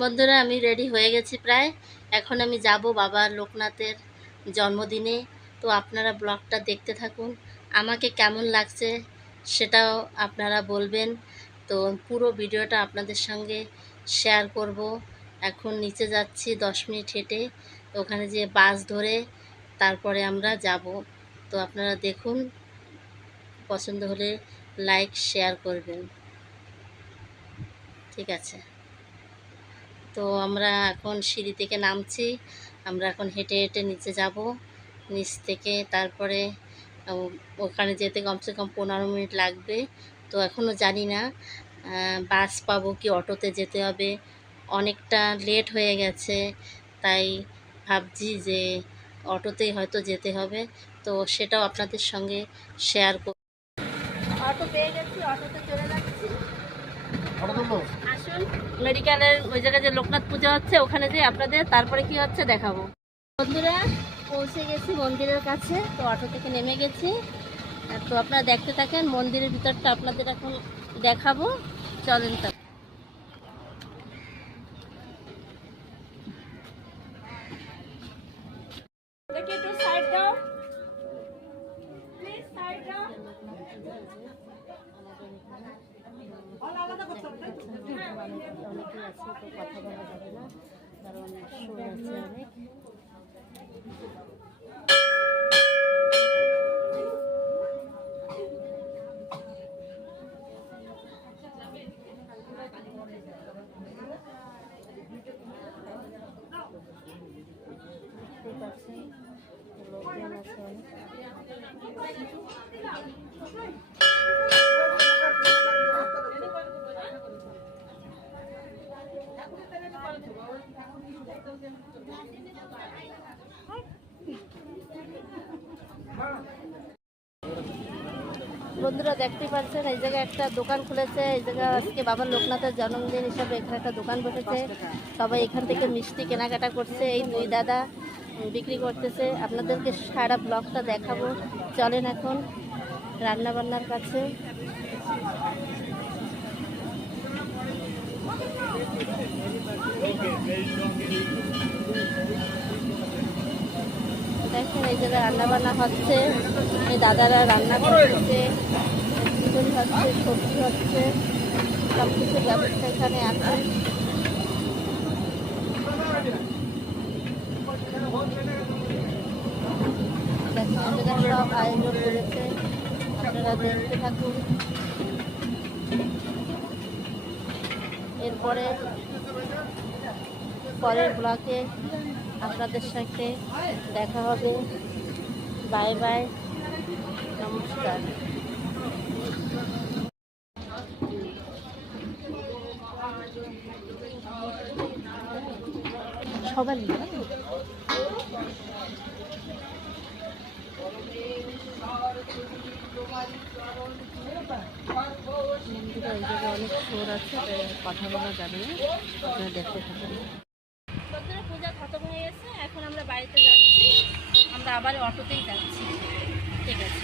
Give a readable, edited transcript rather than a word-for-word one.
বন্ধুরা, আমি রেডি হয়ে গেছি প্রায়। এখন আমি যাব বাবা লোকনাথের জন্মদিনে। তো আপনারা ব্লগটা দেখতে থাকুন। আমাকে কেমন লাগছে সেটাও আপনারা বলবেন। তো পুরো ভিডিওটা আপনাদের সঙ্গে শেয়ার করব। এখন নিচে যাচ্ছি 10 মিনিট হেঁটে, ওখানে যেয়ে বাস ধরে তারপরে আমরা যাব। তো আপনারা দেখুন, পছন্দ হলে লাইক শেয়ার করবেন। ঠিক আছে, তো আমরা এখন সিঁড়ি থেকে নামছি। আমরা এখন হেঁটে হেঁটে নিচে যাব। নিচ থেকে তারপরে ওখানে যেতে কমসে কম 15 মিনিট লাগবে। তো এখনও জানি না বাস পাবো কি অটোতে যেতে হবে। অনেকটা লেট হয়ে গেছে, তাই ভাবছি যে অটোতেই হয়তো যেতে হবে। তো সেটাও আপনাদের সঙ্গে শেয়ার করব। অটো পেয়ে গেছি, অটোতে চলে যাচ্ছি। আসুন, মেডিকেলের ওই জায়গায় যে লোকনাথ পূজা হচ্ছে ওখানে যে আপনাদের তারপরে কি হচ্ছে দেখাবো। বন্ধুরা, পৌঁছে গেছি মন্দিরের কাছে। তো অটো থেকে নেমে গেছি। তো আপনারা দেখতে থাকেন, মন্দিরের ভিতরটা আপনাদের এখন দেখাবো। চলেন তা। একটু সাইড দাও প্লিজ, সাইড দাও। অনেকেই আছে, তো কথা বলা যাবে না কারণ সুর আছে অনেক। লোকজন আছে বন্ধুরা, দেখতেই পাচ্ছেন এই জায়গায় একটা দোকান খুলেছে। এই জায়গায় আজকে বাবার লোকনাথের জন্মদিন হিসাবে এখানে একটা দোকান বসেছে। সবাই এখান থেকে মিষ্টি কেনাকাটা করছে। এই দুই দাদা বিক্রি করতেছে। আপনাদেরকে সারা ব্লগটা দেখাবো। চলেন এখন রান্নাবান্নার কাছে। দেখেন এই জায়গায় রান্নাবান্না হচ্ছে। এই দাদারা রান্না করছে, খিচুড়ি হচ্ছে, সবজি হচ্ছে, সব কিছুর ব্যবস্থা এখানে আছে। সব আয়োজন করেছে, আপনারা দেখতে থাকুন। এরপরে পরের ব্লকে আপনাদের সাথে দেখা হবে। বাই বাই, নমস্কার। সবাই এই জায়গায় অনেক সুর আছে, কথা বলা যাবে না, আপনারা দেখতে থাকুন। বন্ধুরা, পূজা খতম হয়ে গেছে, এখন আমরা বাড়িতে যাচ্ছি। আমরা আবার অটোতেই যাচ্ছি। ঠিক আছে।